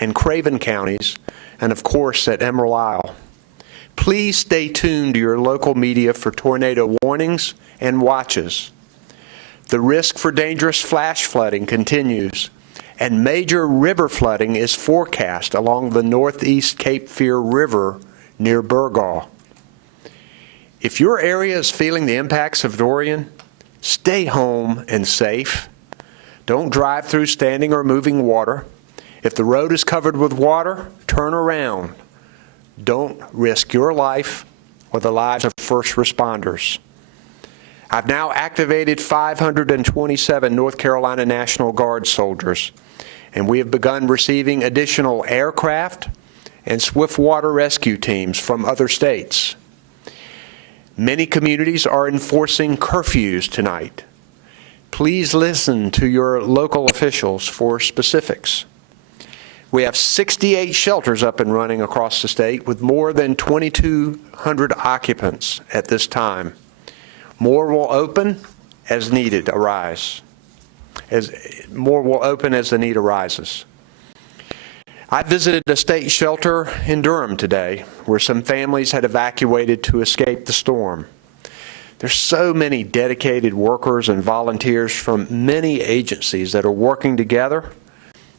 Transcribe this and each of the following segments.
and Craven counties, and of course at Emerald Isle. Please stay tuned to your local media for tornado warnings and watches. The risk for dangerous flash flooding continues, and major river flooding is forecast along the northeast Cape Fear River near Burgaw. If your area is feeling the impacts of Dorian, stay home and safe. Don't drive through standing or moving water. If the road is covered with water, turn around. Don't risk your life or the lives of first responders. I've now activated 527 North Carolina National Guard soldiers, and we have begun receiving additional aircraft and swift water rescue teams from other states. Many communities are enforcing curfews tonight. Please listen to your local officials for specifics. We have 68 shelters up and running across the state with more than 2,200 occupants at this time. More will open as needed arise. More will open as the need arises. I visited a state shelter in Durham today where some families had evacuated to escape the storm. There's so many dedicated workers and volunteers from many agencies that are working together,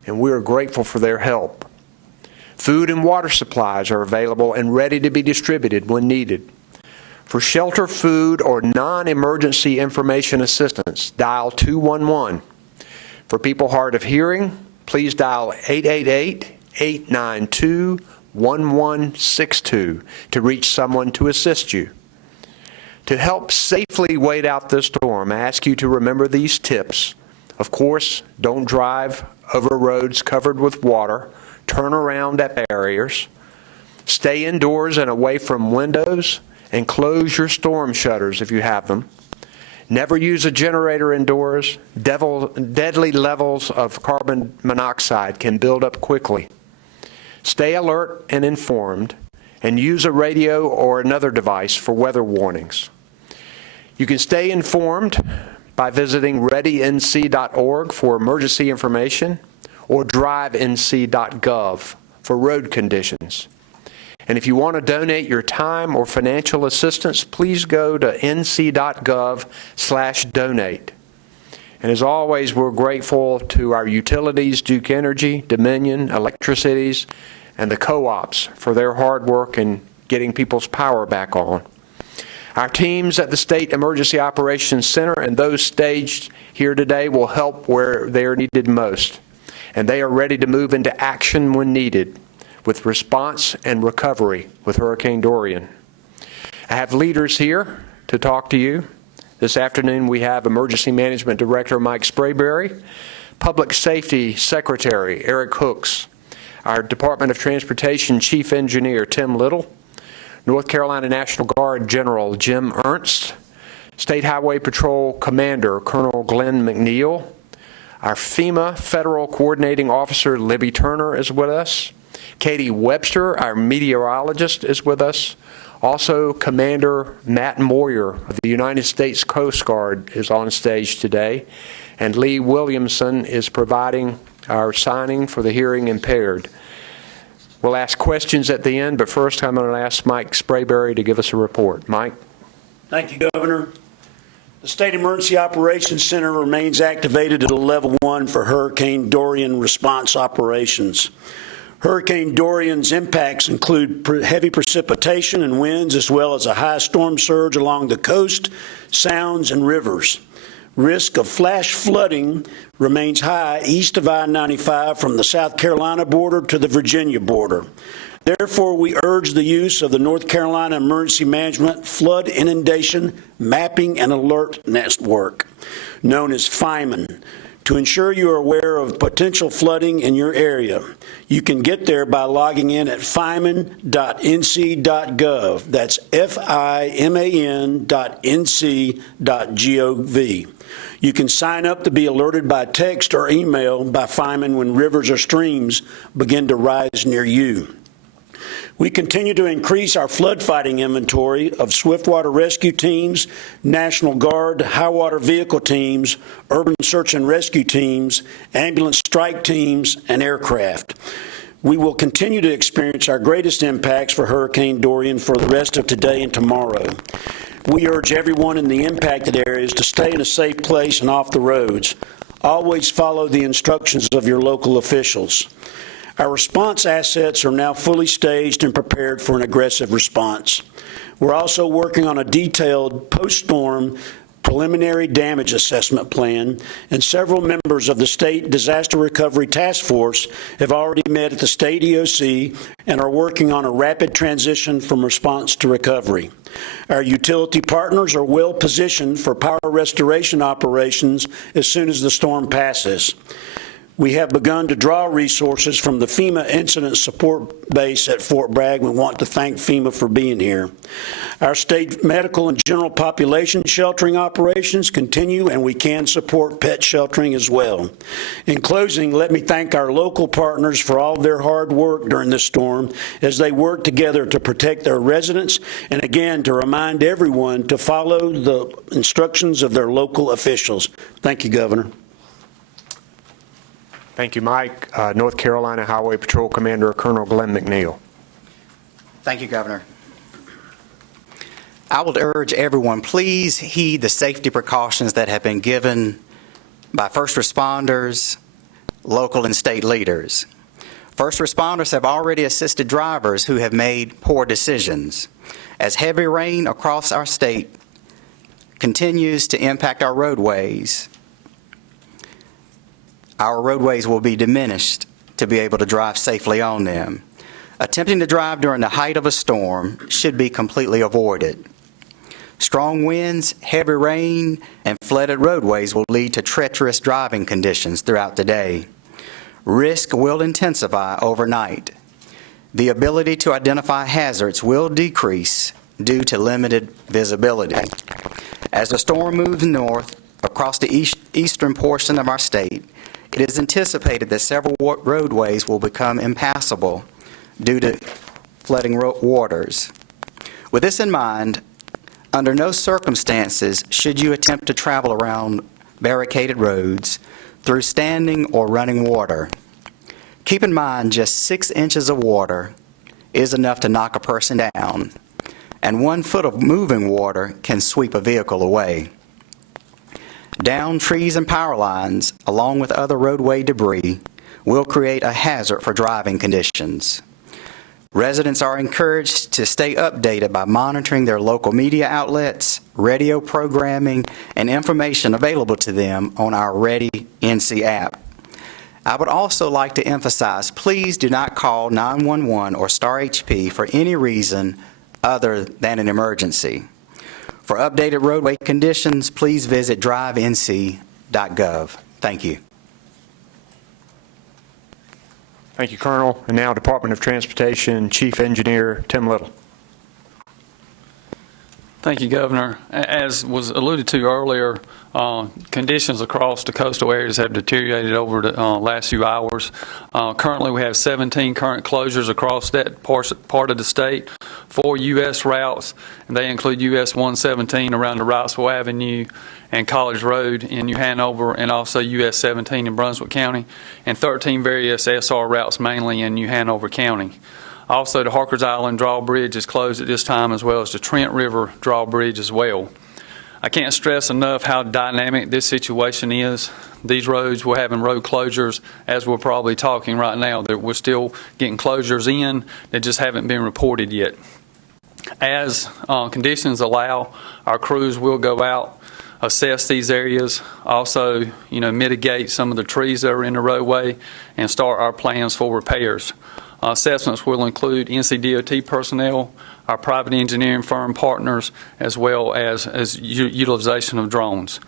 and we are grateful for their help. Food and water supplies are available and ready to be distributed when needed. For shelter, food, or non-emergency information assistance, dial 211. For people hard of hearing, please dial 888-892-1162 to reach someone to assist you. To help safely wait out this storm, I ask you to remember these tips. Of course, don't drive over roads covered with water. Turn around at barriers. Stay indoors and away from windows, and close your storm shutters if you have them. Never use a generator indoors. Deadly levels of carbon monoxide can build up quickly. Stay alert and informed, and use a radio or another device for weather warnings. You can stay informed by visiting readync.org for emergency information or drivenc.gov for road conditions. And if you want to donate your time or financial assistance, please go to nc.gov/donate. And as always, we're grateful to our utilities, Duke Energy, Dominion, Electricities, and the co-ops for their hard work in getting people's power back on. Our teams at the State Emergency Operations Center and those staged here today will help where they are needed most. And they are ready to move into action when needed with response and recovery with Hurricane Dorian. I have leaders here to talk to you. This afternoon we have Emergency Management Director Mike Sprayberry, Public Safety Secretary Eric Hooks, our Department of Transportation Chief Engineer Tim Little, North Carolina National Guard General Jim Ernst, State Highway Patrol Commander Colonel Glenn McNeil, our FEMA Federal Coordinating Officer Libby Turner is with us, Katie Webster, our meteorologist, is with us. Also, Commander Matt Moyer of the United States Coast Guard is on stage today, and Lee Williamson is providing our signing for the hearing impaired. We'll ask questions at the end, but first I'm going to ask Mike Sprayberry to give us a report. Mike? Thank you, Governor. The State Emergency Operations Center remains activated at a level 1 for Hurricane Dorian response operations. Hurricane Dorian's impacts include heavy precipitation and winds, as well as a high storm surge along the coast, sounds, and rivers. Risk of flash flooding remains high east of I-95 from the South Carolina border to the Virginia border. Therefore, we urge the use of the North Carolina Emergency Management Flood Inundation Mapping and Alert Network, known as FIMAN, to ensure you are aware of potential flooding in your area. You can get there by logging in at fiman.nc.gov. That's fiman.nc.gov. You can sign up to be alerted by text or email by FIMAN when rivers or streams begin to rise near you. We continue to increase our flood fighting inventory of swiftwater rescue teams, National Guard, high water vehicle teams, urban search and rescue teams, ambulance strike teams, and aircraft. We will continue to experience our greatest impacts for Hurricane Dorian for the rest of today and tomorrow. We urge everyone in the impacted areas to stay in a safe place and off the roads. Always follow the instructions of your local officials. Our response assets are now fully staged and prepared for an aggressive response. We're also working on a detailed post-storm preliminary damage assessment plan, and several members of the State Disaster Recovery Task Force have already met at the State EOC and are working on a rapid transition from response to recovery. Our utility partners are well positioned for power restoration operations as soon as the storm passes. We have begun to draw resources from the FEMA Incident Support Base at Fort Bragg. We want to thank FEMA for being here. Our state medical and general population sheltering operations continue, and we can support pet sheltering as well. In closing, let me thank our local partners for all their hard work during this storm as they work together to protect their residents, and again, to remind everyone to follow the instructions of their local officials. Thank you, Governor. Thank you, Mike. North Carolina Highway Patrol Commander Colonel Glenn McNeil. Thank you, Governor. I would urge everyone, please heed the safety precautions that have been given by first responders, local and state leaders. First responders have already assisted drivers who have made poor decisions. As heavy rain across our state continues to impact our roadways will be diminished to be able to drive safely on them. Attempting to drive during the height of a storm should be completely avoided. Strong winds, heavy rain, and flooded roadways will lead to treacherous driving conditions throughout the day. Risk will intensify overnight. The ability to identify hazards will decrease due to limited visibility. As the storm moves north across the eastern portion of our state, it is anticipated that several roadways will become impassable due to flooding waters. With this in mind, under no circumstances should you attempt to travel around barricaded roads through standing or running water. Keep in mind just 6 inches of water is enough to knock a person down, and 1 foot of moving water can sweep a vehicle away. Downed trees and power lines, along with other roadway debris, will create a hazard for driving conditions. Residents are encouraged to stay updated by monitoring their local media outlets, radio programming, and information available to them on our Ready NC app. I would also like to emphasize, please do not call 911 or Star HP for any reason other than an emergency. For updated roadway conditions, please visit drivenc.gov. Thank you. Thank you, Colonel. And now Department of Transportation Chief Engineer Tim Little. Thank you, Governor. As was alluded to earlier, conditions across the coastal areas have deteriorated over the last few hours. Currently, we have 17 current closures across that part of the state, 4 U.S. routes, and they include U.S. 117 around the Wrightsville Avenue and College Road in New Hanover, and also U.S. 17 in Brunswick County, and 13 various SR routes mainly in New Hanover County. Also, the Harkers Island Drawbridge is closed at this time, as well as the Trent River Drawbridge as well. I can't stress enough how dynamic this situation is. These roads, we're having road closures, as we're probably talking right now, that we're still getting closures in that just haven't been reported yet. As conditions allow, our crews will go out, assess these areas, also, mitigate some of the trees that are in the roadway, and start our plans for repairs. Assessments will include NCDOT personnel, our private engineering firm partners, as well as utilization of drones.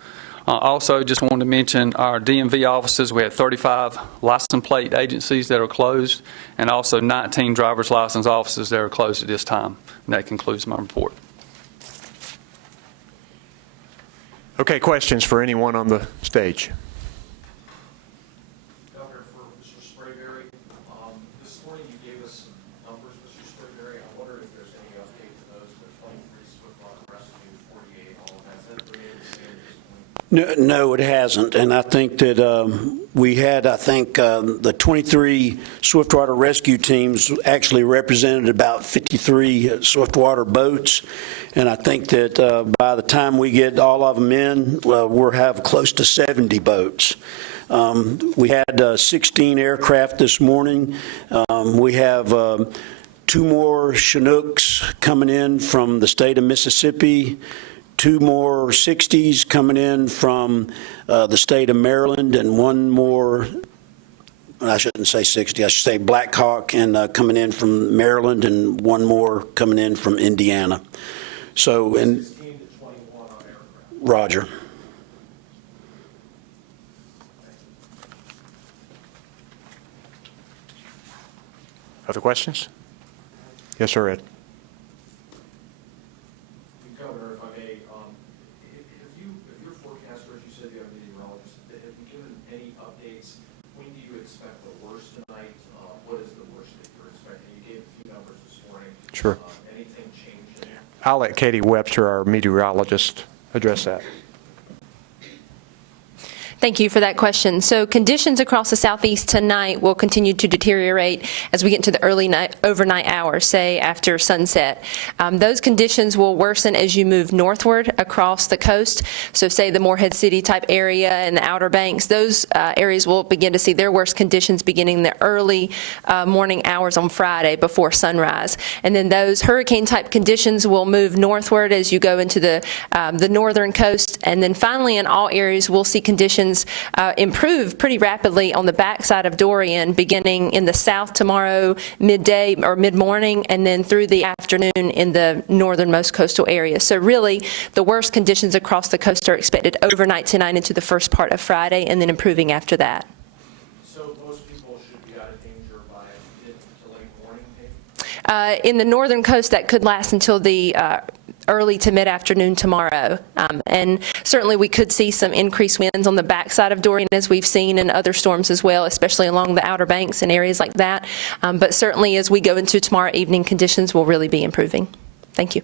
Also, just wanted to mention our DMV offices. We have 35 license plate agencies that are closed, and also 19 driver's license offices that are closed at this time. And that concludes my report. Okay, questions for anyone on the stage? Governor, for Mr. Sprayberry, this morning you gave us some numbers, Mr. Sprayberry. I wonder if there's any update to those. There's 23 SWIFT rescue, 48, all of that. Is that related to at this point? No, it hasn't. And I think that we had, the 23 Swiftwater rescue teams actually represented about 53 Swiftwater boats. And I think that by the time we get all of them in, we'll have close to 70 boats. We had 16 aircraft this morning. We have 2 more Chinooks coming in from the state of Mississippi, 2 more 60s coming in from the state of Maryland, and 1 more, I shouldn't say 60, I should say Blackhawk, and coming in from Maryland, and 1 more coming in from Indiana. So, and 16 to 21 on aircraft. Roger. Other questions? Yes, sir, Ed. Governor, if I may, if your forecasters, you said you have a meteorologist, have you given any updates? When do you expect the worst tonight? What is the worst that you're expecting? You gave a few numbers this morning. Sure. Anything changed in that? I'll let Katie Webster, our meteorologist, address that. Thank you for that question. So conditions across the southeast tonight will continue to deteriorate as we get into the overnight hours, say after sunset. Those conditions will worsen as you move northward across the coast. So say the Morehead City type area and the Outer Banks, those areas will begin to see their worst conditions beginning the early morning hours on Friday before sunrise. And then those hurricane type conditions will move northward as you go into the northern coast. And then finally in all areas we'll see conditions improve pretty rapidly on the backside of Dorian, beginning in the south tomorrow midday or mid-morning, and then through the afternoon in the northernmost coastal area. So really, the worst conditions across the coast are expected overnight tonight into the first part of Friday, and then improving after that. So most people should be out of danger by mid to late morning, maybe? In the northern coast, that could last until the early to mid-afternoon tomorrow. And certainly we could see some increased winds on the backside of Dorian as we've seen in other storms as well, especially along the Outer Banks and areas like that. But certainly as we go into tomorrow evening, conditions will really be improving. Thank you.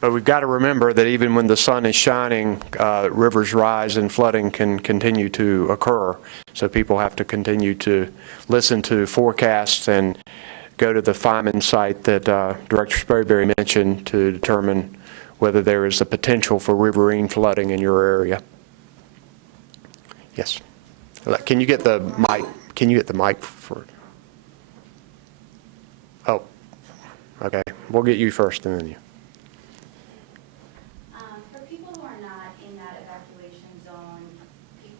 But we've got to remember that even when the sun is shining, rivers rise and flooding can continue to occur. So people have to continue to listen to forecasts and go to the Feynman site that Director Sprayberry mentioned to determine whether there is a potential for riverine flooding in your area. Yes. Can you get the mic? Can you get the mic for? Oh, okay. We'll get you first and then you. For people who are not in that evacuation zone,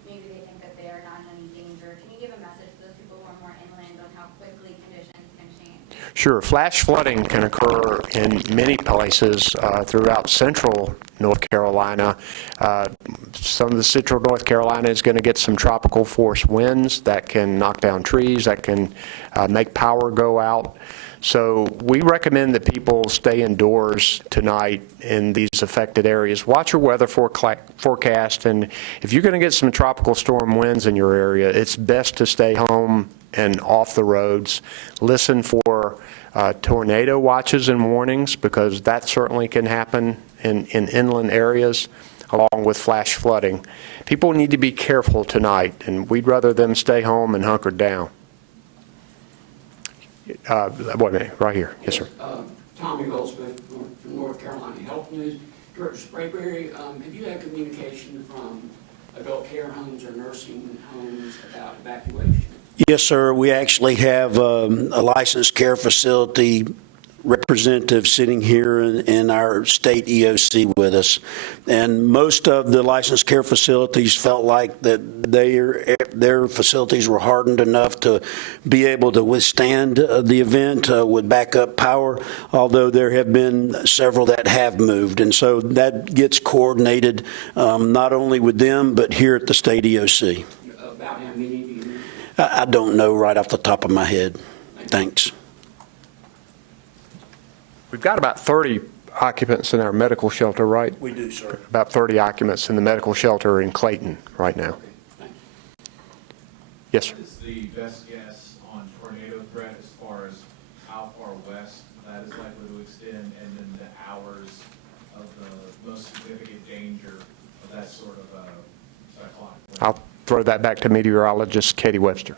maybe they think that they are not in any danger. Can you give a message to those people who are more inland on how quickly conditions can change? Sure. Flash flooding can occur in many places throughout central North Carolina. Some of the central North Carolina is going to get some tropical force winds that can knock down trees, that can make power go out. So we recommend that people stay indoors tonight in these affected areas. Watch your weather forecast, and if you're going to get some tropical storm winds in your area, it's best to stay home and off the roads. Listen for tornado watches and warnings, because that certainly can happen in inland areas, along with flash flooding. People need to be careful tonight, and we'd rather them stay home and hunkered down. Wait a minute, right here. Yes, sir. Tommy Goldsmith from North Carolina Health News. Director Sprayberry, have you had communication from adult care homes or nursing homes about evacuation? Yes, sir. We actually have a licensed care facility representative sitting here in our state EOC with us. And most of the licensed care facilities felt like that their facilities were hardened enough to be able to withstand the event with backup power, although there have been several that have moved. And so that gets coordinated not only with them, but here at the state EOC. About how many do you know? I don't know right off the top of my head. Thanks. We've got about 30 occupants in our medical shelter, right? We do, sir. About 30 occupants in the medical shelter in Clayton right now. Okay, thanks. Yes, sir. What is the best guess on tornado threat as far as how far west that is likely to extend, and then the hours of the most significant danger of that sort of cyclonic wave? I'll throw that back to meteorologist Katie Webster.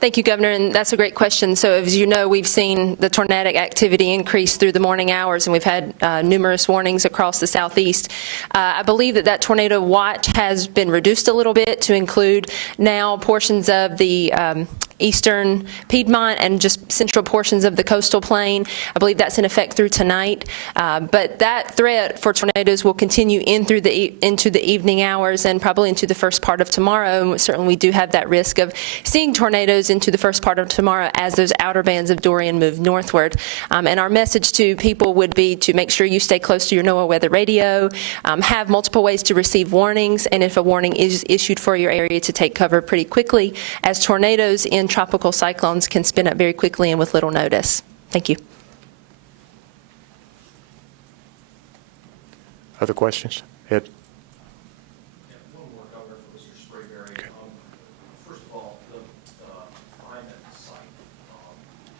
Thank you, Governor, and that's a great question. So as you know, we've seen the tornadic activity increase through the morning hours, and we've had numerous warnings across the southeast. I believe that tornado watch has been reduced a little bit to include now portions of the eastern Piedmont and just central portions of the coastal plain. I believe that's in effect through tonight. But that threat for tornadoes will continue into the evening hours and probably into the first part of tomorrow. And certainly we do have that risk of seeing tornadoes into the first part of tomorrow as those outer bands of Dorian move northward. And our message to people would be to make sure you stay close to your NOAA weather radio, have multiple ways to receive warnings, and if a warning is issued for your area, to take cover pretty quickly, as tornadoes in tropical cyclones can spin up very quickly and with little notice. Thank you. Other questions? Ed? Yeah, one more, Governor, for Mr. Sprayberry. Okay. First of all, the climate site.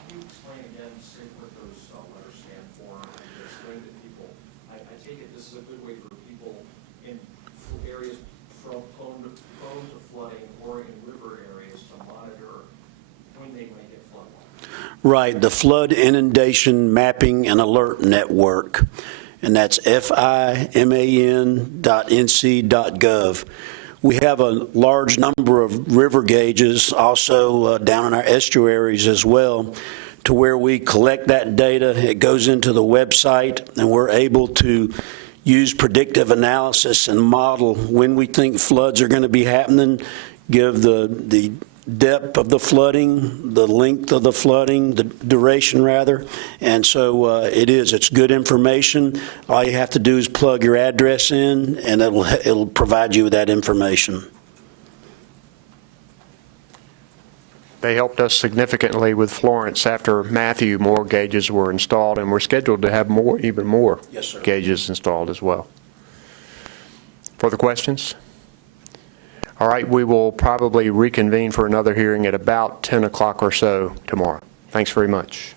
Can you explain again, say what those letters stand for, and explain to people? I take it this is a good way for people in areas prone to flooding or in river areas to monitor when they might get floodwater. Right, the Flood Inundation Mapping and Alert Network, and that's fiman.nc.gov. We have a large number of river gauges also down in our estuaries as well, to where we collect that data. It goes into the website, and we're able to use predictive analysis and model when we think floods are going to be happening, give the depth of the flooding, the length of the flooding, the duration rather. And so it's good information. All you have to do is plug your address in, and it'll provide you with that information. They helped us significantly with Florence after Matthew. More gauges were installed, and we're scheduled to have even more Yes, sir. gauges installed as well. Further questions? All right, we will probably reconvene for another hearing at about 10 o'clock or so tomorrow. Thanks very much.